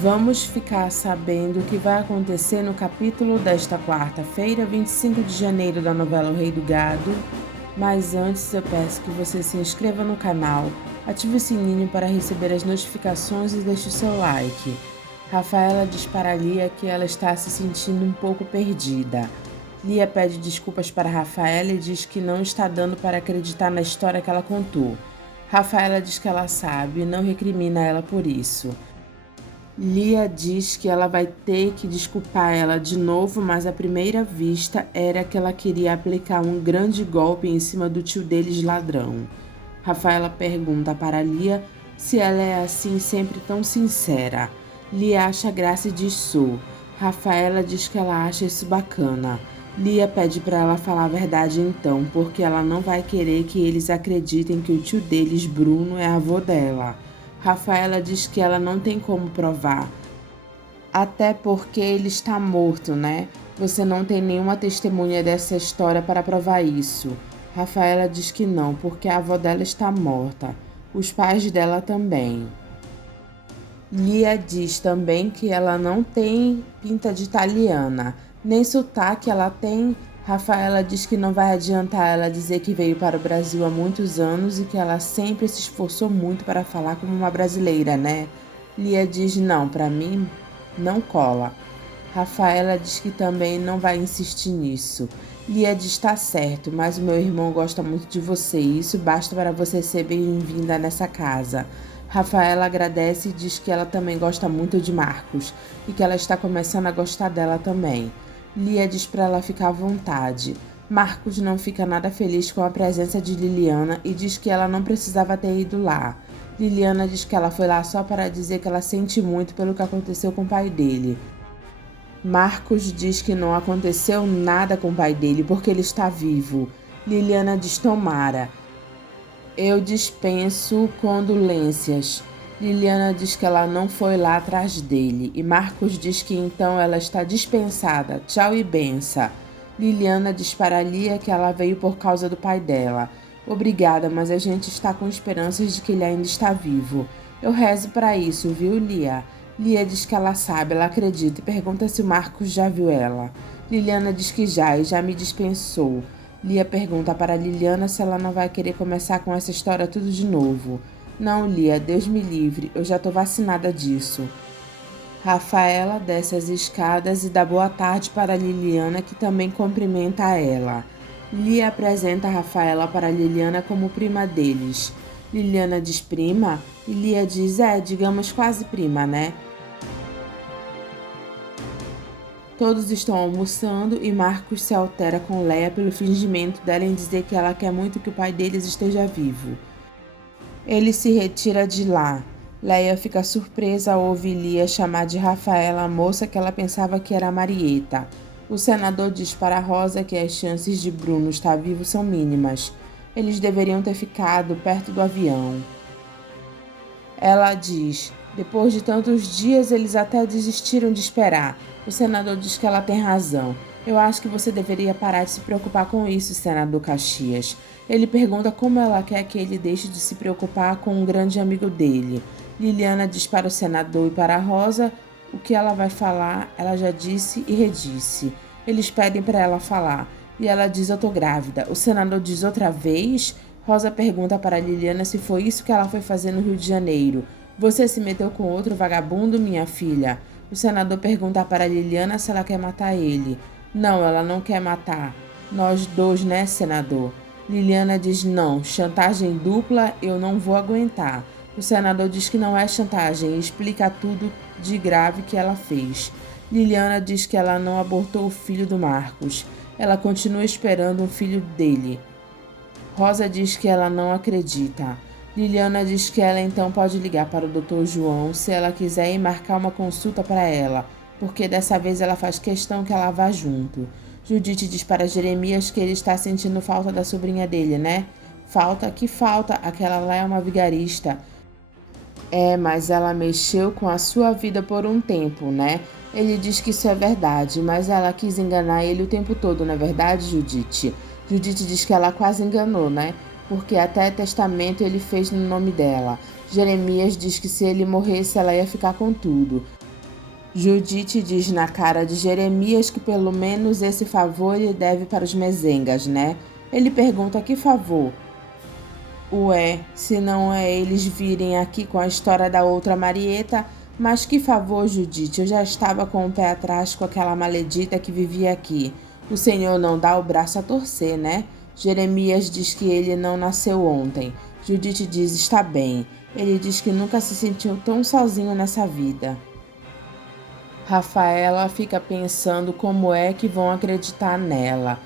Vamos ficar sabendo o que vai acontecer no capítulo desta quarta-feira, 25 de janeiro, da novela O Rei do Gado. Mas antes eu peço que você se inscreva no canal, ative o sininho para receber as notificações e deixe o seu like. Rafaela diz para Lia que ela está se sentindo um pouco perdida. Lia pede desculpas para Rafaela e diz que não está dando para acreditar na história que ela contou. Rafaela diz que ela sabe e não recrimina ela por isso. Lia diz que ela vai ter que desculpar ela de novo, mas à primeira vista era que ela queria aplicar um grande golpe em cima do tio deles ladrão. Rafaela pergunta para Lia se ela é assim sempre tão sincera. Lia acha graça e diz sou. Rafaela diz que ela acha isso bacana. Lia pede para ela falar a verdade então, porque ela não vai querer que eles acreditem que o tio deles, Bruno, é avô dela. Rafaela diz que ela não tem como provar, até porque ele está morto, né? Você não tem nenhuma testemunha dessa história para provar isso. Rafaela diz que não, porque a avó dela está morta. Os pais dela também. Lia diz também que ela não tem pinta de italiana, nem sotaque ela tem. Rafaela diz que não vai adiantar ela dizer que veio para o Brasil há muitos anos e que ela sempre se esforçou muito para falar como uma brasileira, né? Lia diz não, para mim não cola. Rafaela diz que também não vai insistir nisso. Lia diz tá certo, mas o meu irmão gosta muito de você e isso basta para você ser bem-vinda nessa casa. Rafaela agradece e diz que ela também gosta muito de Marcos e que ela está começando a gostar dela também. Lia diz para ela ficar à vontade. Marcos não fica nada feliz com a presença de Liliana e diz que ela não precisava ter ido lá. Liliana diz que ela foi lá só para dizer que ela sente muito pelo que aconteceu com o pai dele. Marcos diz que não aconteceu nada com o pai dele porque ele está vivo. Liliana diz tomara. Eu dispenso condolências. Liliana diz que ela não foi lá atrás dele e Marcos diz que então ela está dispensada. Tchau e bença. Liliana diz para Lia que ela veio por causa do pai dela. Obrigada, mas a gente está com esperanças de que ele ainda está vivo. Eu rezo para isso, viu, Lia? Lia diz que ela sabe, ela acredita e pergunta se o Marcos já viu ela. Liliana diz que já e já me dispensou. Lia pergunta para Liliana se ela não vai querer começar com essa história tudo de novo. Não, Lia, Deus me livre, eu já tô vacinada disso. Rafaela desce as escadas e dá boa tarde para Liliana, que também cumprimenta ela. Lia apresenta Rafaela para Liliana como prima deles. Liliana diz prima e Lia diz digamos quase prima, né? Todos estão almoçando e Marcos se altera com Leia pelo fingimento dela em dizer que ela quer muito que o pai deles esteja vivo. Ele se retira de lá. Leia fica surpresa ao ouvir Lia chamar de Rafaela a moça que ela pensava que era Marieta. O senador diz para Rosa que as chances de Bruno estar vivo são mínimas. Eles deveriam ter ficado perto do avião. Ela diz: depois de tantos dias, eles até desistiram de esperar. O senador diz que ela tem razão. Eu acho que você deveria parar de se preocupar com isso, senador Caxias. Ele pergunta como ela quer que ele deixe de se preocupar com um grande amigo dele. Liliana diz para o senador e para a Rosa o que ela vai falar, ela já disse e redisse. Eles pedem para ela falar e ela diz: eu tô grávida. O senador diz outra vez? Rosa pergunta para Liliana se foi isso que ela foi fazer no Rio de Janeiro. Você se meteu com outro vagabundo, minha filha? O senador pergunta para Liliana se ela quer matar ele. Não, ela não quer matar. Nós dois, né, senador? Liliana diz não, chantagem dupla eu não vou aguentar. O senador diz que não é chantagem e explica tudo de grave que ela fez. Liliana diz que ela não abortou o filho do Marcos. Ela continua esperando um filho dele. Rosa diz que ela não acredita. Liliana diz que ela então pode ligar para o Dr. João se ela quiser e marcar uma consulta para ela, porque dessa vez ela faz questão que ela vá junto. Judite diz para Jeremias que ele está sentindo falta da sobrinha dele, né? Falta? Que falta? Aquela lá é uma vigarista. Mas ela mexeu com a sua vida por um tempo, né? Ele diz que isso é verdade, mas ela quis enganar ele o tempo todo, não é verdade, Judite? Judite diz que ela quase enganou, né? Porque até testamento ele fez no nome dela. Jeremias diz que se ele morresse, ela ia ficar com tudo. Judite diz na cara de Jeremias que pelo menos esse favor ele deve para os mezengas, né? Ele pergunta que favor. Ué, se não é eles virem aqui com a história da outra Marieta, mas que favor, Judite, eu já estava com o pé atrás com aquela maledita que vivia aqui. O Senhor não dá o braço a torcer, né? Jeremias diz que ele não nasceu ontem. Judite diz está bem. Ele diz que nunca se sentiu tão sozinho nessa vida. Rafaela fica pensando como é que vão acreditar nela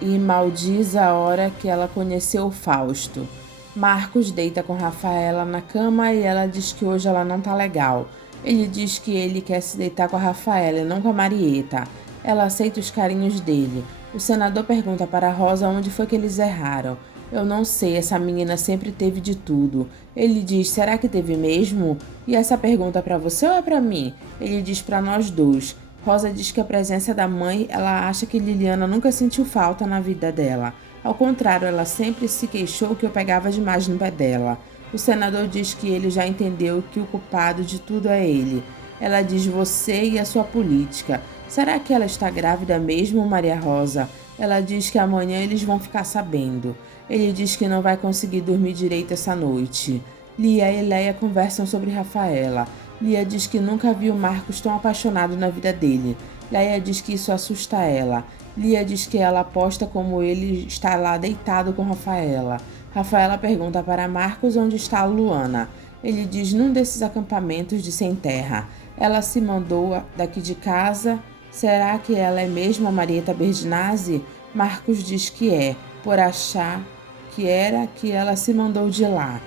e maldiz a hora que ela conheceu o Fausto. Marcos deita com Rafaela na cama e ela diz que hoje ela não tá legal. Ele diz que ele quer se deitar com a Rafaela e não com a Marieta. Ela aceita os carinhos dele. O senador pergunta para Rosa onde foi que eles erraram. Eu não sei, essa menina sempre teve de tudo. Ele diz, será que teve mesmo? E essa pergunta é para você ou é para mim? Ele diz para nós dois. Rosa diz que a presença da mãe, ela acha que Liliana nunca sentiu falta na vida dela. Ao contrário, ela sempre se queixou que eu pegava demais no pé dela. O senador diz que ele já entendeu que o culpado de tudo é ele. Ela diz você e a sua política. Será que ela está grávida mesmo, Maria Rosa? Ela diz que amanhã eles vão ficar sabendo. Ele diz que não vai conseguir dormir direito essa noite. Lia e Leia conversam sobre Rafaela. Lia diz que nunca viu Marcos tão apaixonado na vida dele. Leia diz que isso assusta ela. Lia diz que ela aposta como ele está lá deitado com Rafaela. Rafaela pergunta para Marcos onde está a Luana. Ele diz num desses acampamentos de sem terra. Ela se mandou daqui de casa. Será que ela é mesmo a Marieta Berdinazzi? Marcos diz que é, por achar que era que ela se mandou de lá.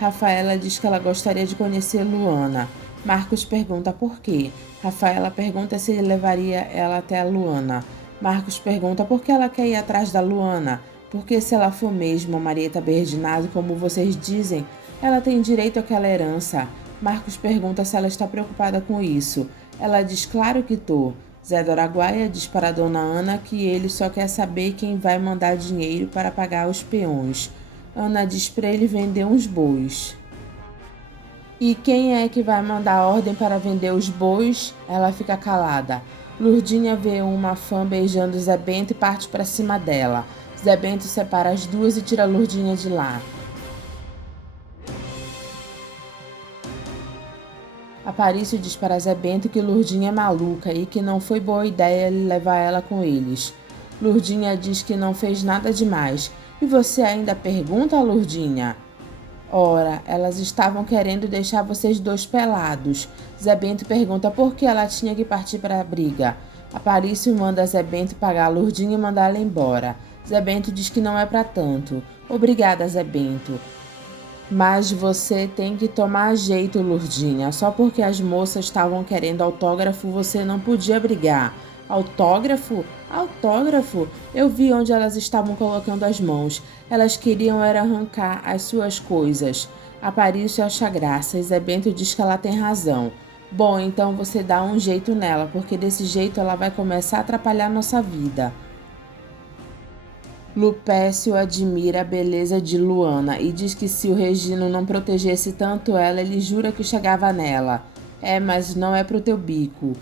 Rafaela diz que ela gostaria de conhecer Luana. Marcos pergunta por quê. Rafaela pergunta se ele levaria ela até a Luana. Marcos pergunta por que ela quer ir atrás da Luana. Porque se ela for mesmo a Marieta Berdinazzi, como vocês dizem, ela tem direito àquela herança. Marcos pergunta se ela está preocupada com isso. Ela diz claro que tô. Zé do Araguaia diz para a dona Ana que ele só quer saber quem vai mandar dinheiro para pagar os peões. Ana diz para ele vender uns bois. E quem é que vai mandar a ordem para vender os bois? Ela fica calada. Lurdinha vê uma fã beijando Zé Bento e parte para cima dela. Zé Bento separa as duas e tira Lurdinha de lá. Aparício diz para Zé Bento que Lurdinha é maluca e que não foi boa ideia ele levar ela com eles. Lurdinha diz que não fez nada demais. E você ainda pergunta, Lurdinha? Ora, elas estavam querendo deixar vocês dois pelados. Zé Bento pergunta por que ela tinha que partir para a briga. Aparício manda Zé Bento pagar a Lurdinha e mandar ela embora. Zé Bento diz que não é para tanto. Obrigada, Zé Bento. Mas você tem que tomar jeito, Lurdinha. Só porque as moças estavam querendo autógrafo, você não podia brigar. Autógrafo? Autógrafo? Eu vi onde elas estavam colocando as mãos. Elas queriam era arrancar as suas coisas. Aparício acha graça e Zé Bento diz que ela tem razão. Bom, então você dá um jeito nela, porque desse jeito ela vai começar a atrapalhar nossa vida. Lupécio admira a beleza de Luana e diz que se o Regino não protegesse tanto ela, ele jura que chegava nela. É, mas não é pro teu bico.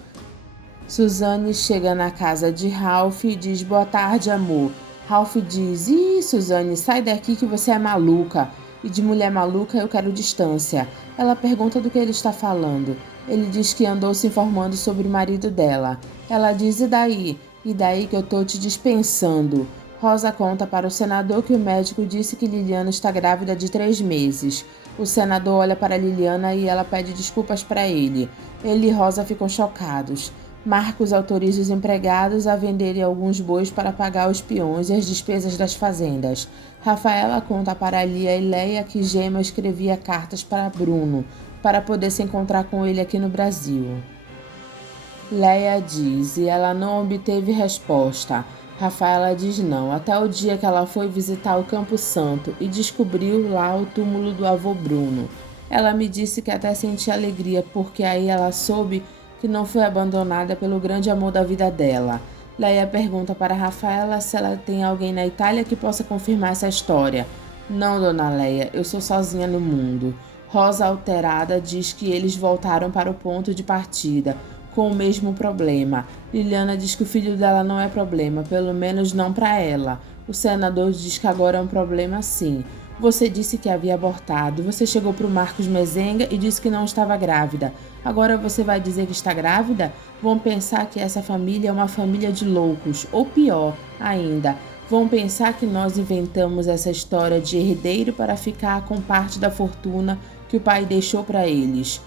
Suzane chega na casa de Ralph e diz boa tarde, amor. Ralph diz, ih, Suzane, sai daqui que você é maluca. E de mulher maluca eu quero distância. Ela pergunta do que ele está falando. Ele diz que andou se informando sobre o marido dela. Ela diz, e daí? E daí que eu tô te dispensando. Rosa conta para o senador que o médico disse que Liliana está grávida de 3 meses. O senador olha para Liliana e ela pede desculpas para ele. Ele e Rosa ficam chocados. Marcos autoriza os empregados a venderem alguns bois para pagar os peões e as despesas das fazendas. Rafaela conta para Lia e Leia que Gema escrevia cartas para Bruno, para poder se encontrar com ele aqui no Brasil. Leia diz e ela não obteve resposta. Rafaela diz não, até o dia que ela foi visitar o Campo Santo e descobriu lá o túmulo do avô Bruno. Ela me disse que até sentia alegria, porque aí ela soube que não foi abandonada pelo grande amor da vida dela. Leia pergunta para Rafaela se ela tem alguém na Itália que possa confirmar essa história. Não, dona Leia, eu sou sozinha no mundo. Rosa, alterada, diz que eles voltaram para o ponto de partida, com o mesmo problema. Liliana diz que o filho dela não é problema, pelo menos não para ela. O senador diz que agora é um problema sim. Você disse que havia abortado, você chegou para o Marcos Mezenga e disse que não estava grávida. Agora você vai dizer que está grávida? Vão pensar que essa família é uma família de loucos, ou pior ainda, vão pensar que nós inventamos essa história de herdeiro para ficar com parte da fortuna que o pai deixou para eles.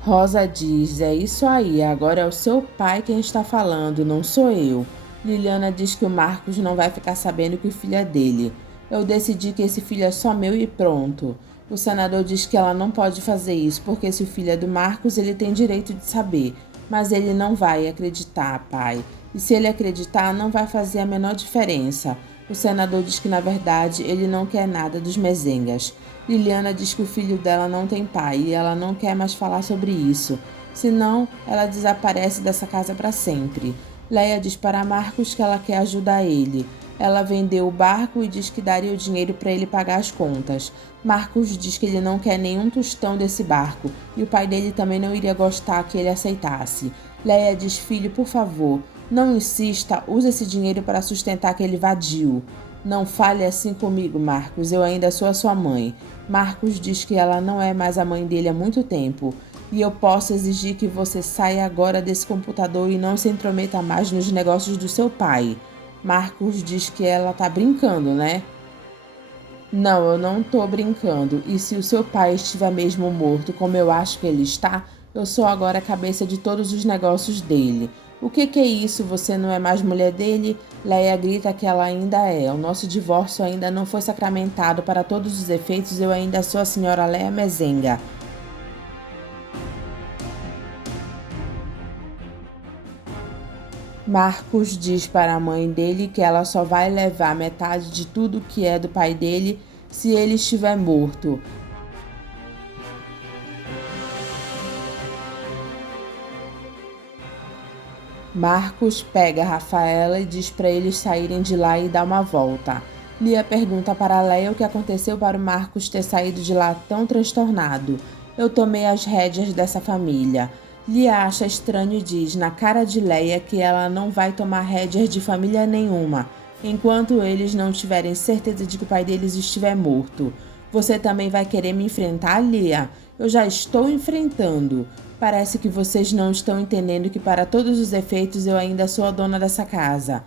Rosa diz, é isso aí, agora é o seu pai quem está falando, não sou eu. Liliana diz que o Marcos não vai ficar sabendo que o filho é dele. Eu decidi que esse filho é só meu e pronto. O senador diz que ela não pode fazer isso, porque se o filho é do Marcos, ele tem direito de saber. Mas ele não vai acreditar, pai. E se ele acreditar, não vai fazer a menor diferença. O senador diz que, na verdade, ele não quer nada dos Mezengas. Liliana diz que o filho dela não tem pai e ela não quer mais falar sobre isso. Senão, ela desaparece dessa casa para sempre. Leia diz para Marcos que ela quer ajudar ele. Ela vendeu o barco e diz que daria o dinheiro para ele pagar as contas. Marcos diz que ele não quer nenhum tostão desse barco e o pai dele também não iria gostar que ele aceitasse. Leia diz, filho, por favor, não insista, use esse dinheiro para sustentar aquele vadio. Não fale assim comigo, Marcos, eu ainda sou a sua mãe. Marcos diz que ela não é mais a mãe dele há muito tempo. E eu posso exigir que você saia agora desse computador e não se intrometa mais nos negócios do seu pai. Marcos diz que ela tá brincando, né? Não, eu não tô brincando. E se o seu pai estiver mesmo morto, como eu acho que ele está, eu sou agora a cabeça de todos os negócios dele. O que é isso? Você não é mais mulher dele? Leia grita que ela ainda é. O nosso divórcio ainda não foi sacramentado. Para todos os efeitos, eu ainda sou a senhora Leia Mezenga. Marcos diz para a mãe dele que ela só vai levar metade de tudo que é do pai dele se ele estiver morto. Marcos pega Rafaela e diz para eles saírem de lá e dar uma volta. Lia pergunta para Leia o que aconteceu para o Marcos ter saído de lá tão transtornado. Eu tomei as rédeas dessa família. Lia acha estranho e diz na cara de Leia que ela não vai tomar rédeas de família nenhuma, enquanto eles não tiverem certeza de que o pai deles estiver morto. Você também vai querer me enfrentar, Lia? Eu já estou enfrentando. Parece que vocês não estão entendendo que para todos os efeitos eu ainda sou a dona dessa casa.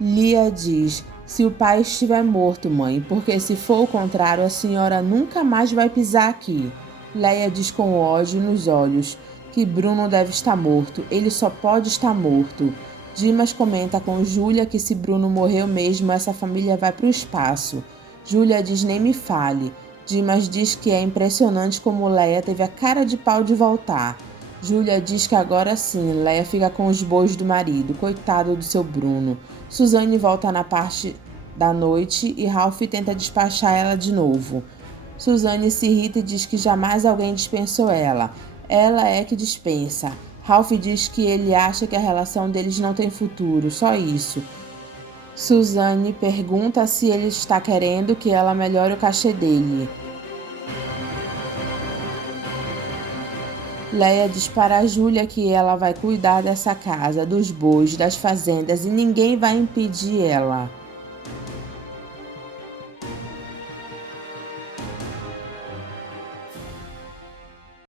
Lia diz, se o pai estiver morto, mãe, porque se for o contrário, a senhora nunca mais vai pisar aqui. Leia diz com ódio nos olhos que Bruno deve estar morto, ele só pode estar morto. Dimas comenta com Júlia que se Bruno morreu mesmo, essa família vai para o espaço. Júlia diz nem me fale. Dimas diz que é impressionante como Leia teve a cara de pau de voltar. Júlia diz que agora sim, Leia fica com os bois do marido, coitado do seu Bruno. Suzane volta na parte da noite e Ralph tenta despachar ela de novo. Suzane se irrita e diz que jamais alguém dispensou ela. Ela é que dispensa. Ralph diz que ele acha que a relação deles não tem futuro, só isso. Suzane pergunta se ele está querendo que ela melhore o cachê dele. Leia diz para a Júlia que ela vai cuidar dessa casa, dos bois, das fazendas e ninguém vai impedir ela.